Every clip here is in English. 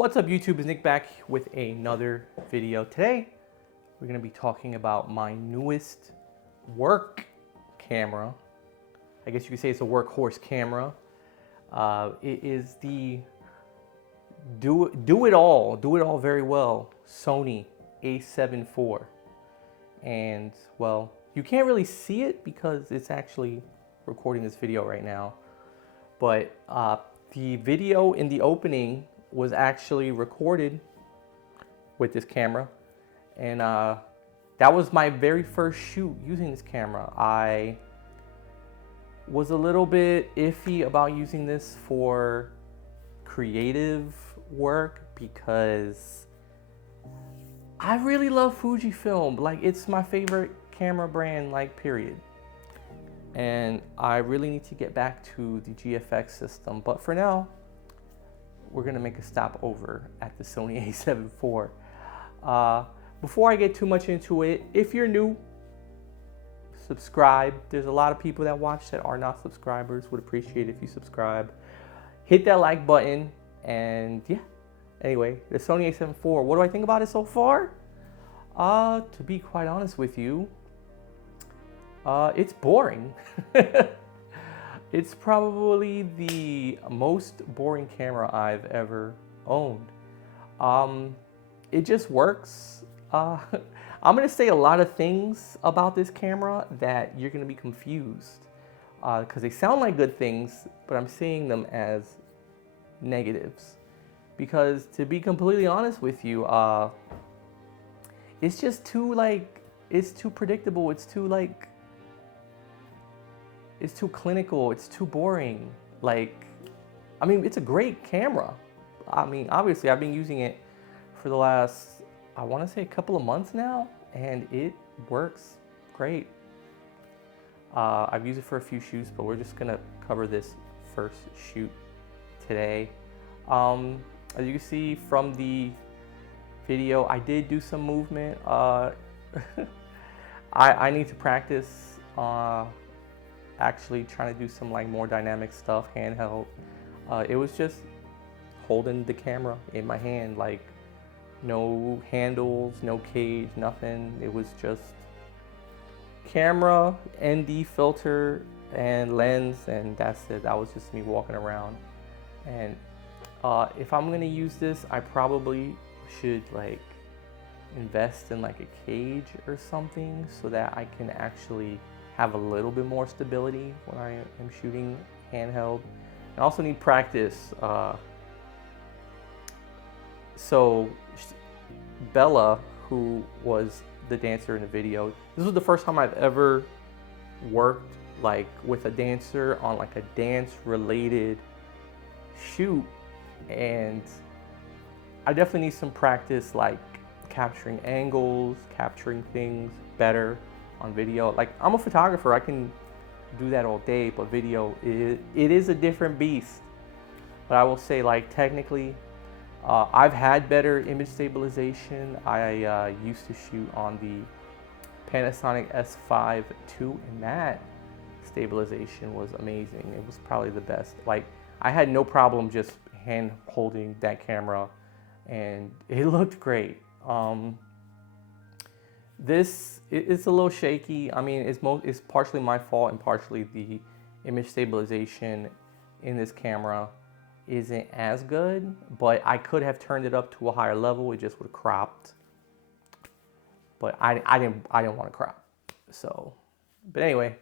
What's up YouTube, it's Nick back with another video. Today we're going to be talking about my newest work camera. I guess you could say it's a workhorse camera. It is the do it all very well Sony a7 IV. And well, you can't really see it because it's actually recording this video right now. But the video in the opening was actually recorded with this camera, and that was my very first shoot using this camera. I was a little bit iffy about using this for creative work because I really love Fujifilm. Like, it's my favorite camera brand, like, period. And I really need to get back to the GFX system, but for now we're gonna make a stop over at the Sony a7 IV. Before I get too much into it, if you're new, subscribe. There's a lot of people that watch that are not subscribers. Would appreciate if you subscribe. Hit that like button, and yeah. Anyway, the Sony a7 IV, what do I think about it so far? To be quite honest with you, it's boring. It's probably the most boring camera I've ever owned. It just works. I'm gonna say a lot of things about this camera that you're gonna be confused because they sound like good things, but I'm seeing them as negatives. Because to be completely honest with you, it's just too it's too predictable. It's too clinical, it's too boring. Like, I mean, it's a great camera. I mean, obviously I've been using it for the last, I wanna say a couple of months now, and it works great. I've used it for a few shoots, but we're just gonna cover this first shoot today. As you can see from the video, I did do some movement. I need to practice actually trying to do some more dynamic stuff handheld. It was just holding the camera in my hand, like no handles, no cage, nothing. It was just camera, ND filter, and lens, and that's it. That was just me walking around. And if I'm gonna use this, I probably should invest in a cage or something so that I can actually have a little bit more stability when I am shooting handheld. I also need practice. So Bella, who was the dancer in the video, this was the first time I've ever worked with a dancer on a dance related shoot, and I definitely need some practice capturing angles, capturing things better on video. I'm a photographer, I can do that all day, but video, it is a different beast. But I will say, technically, I've had better image stabilization. I used to shoot on the Panasonic S5 II, and that stabilization was amazing. It was probably the best. I had no problem just hand holding that camera, and it looked great. This is a little shaky. I mean, it's partially my fault and partially the image stabilization in this camera isn't as good, but I could have turned it up to a higher level. It just would have cropped, but I didn't want to crop. So, but anyway,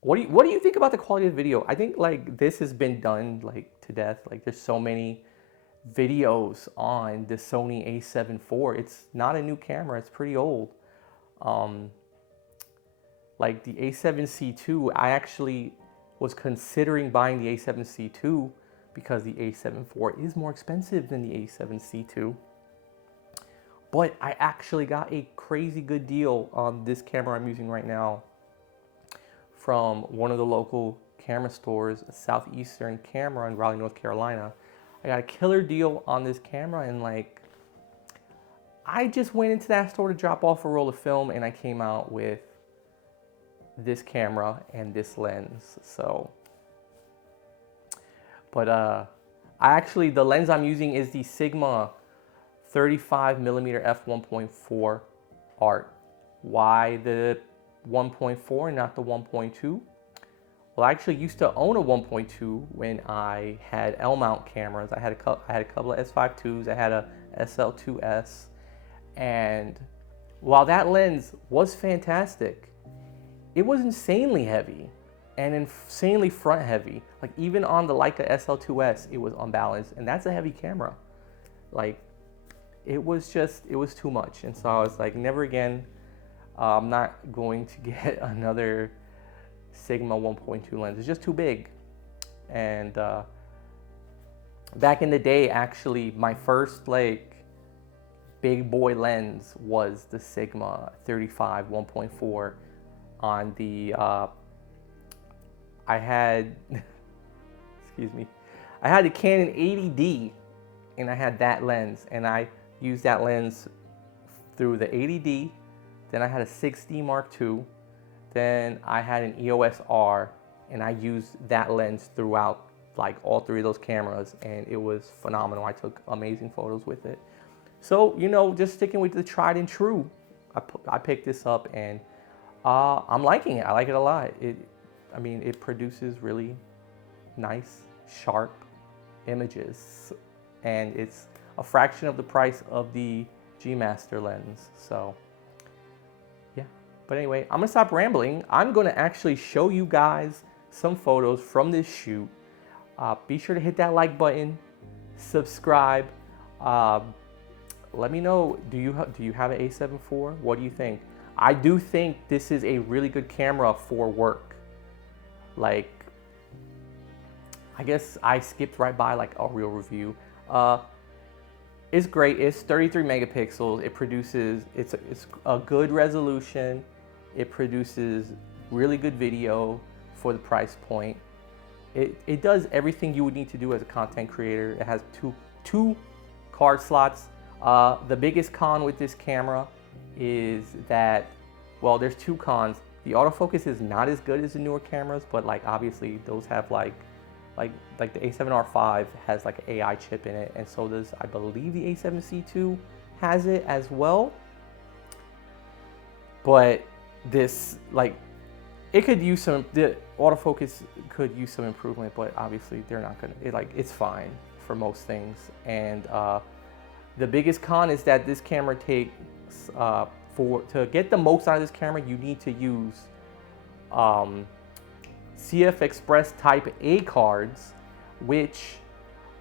what do you think about the quality of the video? I think this has been done to death. There's so many videos on the Sony a7 IV. It's not a new camera, it's pretty old. The a7C II, I actually was considering buying the a7C II because the a7 IV is more expensive than the a7C II. But I actually got a crazy good deal on this camera I'm using right now from one of the local camera stores, Southeastern Camera in Raleigh, North Carolina. I got a killer deal on this camera, and I just went into that store to drop off a roll of film, and I came out with this camera and this lens. So, but the lens I'm using is the Sigma 35mm f1.4 art. Why the 1.4 and not the 1.2? Well, I actually used to own a 1.2 when I had L-mount cameras. I had a couple of S5 IIs. I had a SL2S, and while that lens was fantastic, it was insanely heavy and insanely front heavy. Like even on the Leica SL2S, it was unbalanced, and that's a heavy camera. Like it was too much, and so I was like, never again. I'm not going to get another Sigma 1.2 lens. It's just too big. And back in the day, actually, my first like big boy lens was the Sigma 35 1.4 on the I had excuse me, I had the Canon 80D, and I had that lens, and I used that lens through the 80D. Then I had a 6D Mark II. Then I had an EOS R, and I used that lens throughout like all three of those cameras, and it was phenomenal. I took amazing photos with it. So, you know, just sticking with the tried and true, I picked this up, and I'm liking it. I like it a lot. I mean, it produces really nice, sharp images, and it's a fraction of the price of the G Master lens. So yeah, but anyway, I'm gonna stop rambling. I'm gonna actually show you guys some photos from this shoot. Be sure to hit that like button, subscribe. Let me know, do you have an A7 IV? What do you think? I do think this is a really good camera for work. Like, I guess I skipped right by like a real review. It's great. It's 33 megapixels. It produces, it's a good resolution. It produces really good video for the price point. It does everything you would need to do as a content creator. It has two card slots. The biggest con with this camera is that, well, there's two cons. The autofocus is not as good as the newer cameras, but like obviously those have like the A7R5 has like an AI chip in it, and so does, I believe, the A7C2 has it as well. But this, like, it could use some, the autofocus could use some improvement, but obviously they're not gonna, it's fine for most things. And the biggest con is that this camera takes, to get the most out of this camera, you need to use CF Express Type A cards, which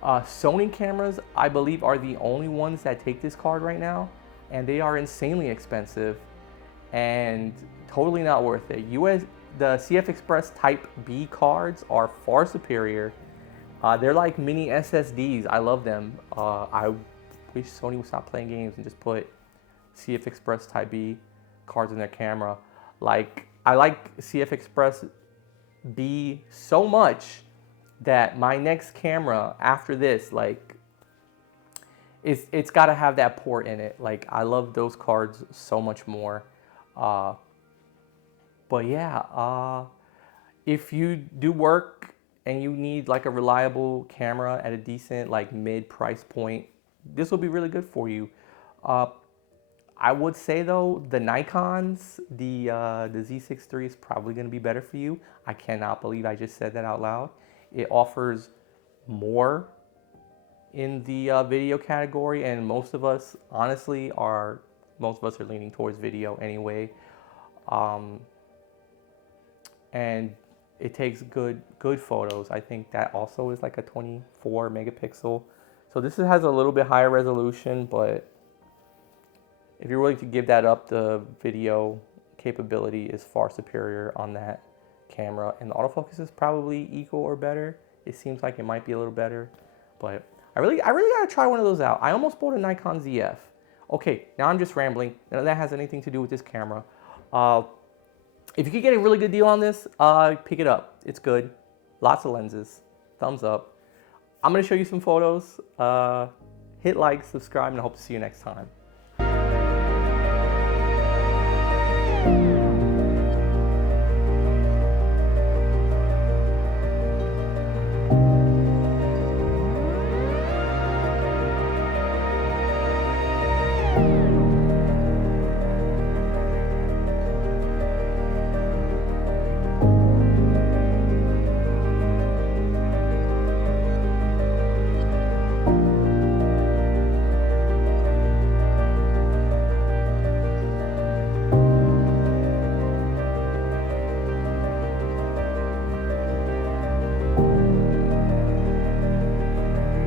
Sony cameras, I believe, are the only ones that take this card right now, and they are insanely expensive and totally not worth it. The CF Express Type B cards are far superior. They're like mini SSDs. I love them. I wish Sony would stop playing games and just put CF Express Type B cards in their camera. Like, I like CF Express B so much that my next camera after this, like, it's got to have that port in it. Like, I love those cards so much more. But yeah, if you do work and you need like a reliable camera at a decent like mid price point, this will be really good for you. I would say though, the Nikons, the Z6 III is probably going to be better for you. I cannot believe I just said that out loud. It offers more in the video category, and most of us, honestly, are leaning towards video anyway. And it takes good photos. I think that also is like a 24 megapixel. So this has a little bit higher resolution, but if you're willing to give that up, the video capability is far superior on that camera, and the autofocus is probably equal or better. It seems like it might be a little better, but I really gotta try one of those out. I almost bought a Nikon ZF. Okay, now I'm just rambling. None of that has anything to do with this camera. If you could get a really good deal on this, pick it up. It's good. Lots of lenses. Thumbs up. I'm gonna show you some photos. Hit like, subscribe, and I hope to see you next time. you.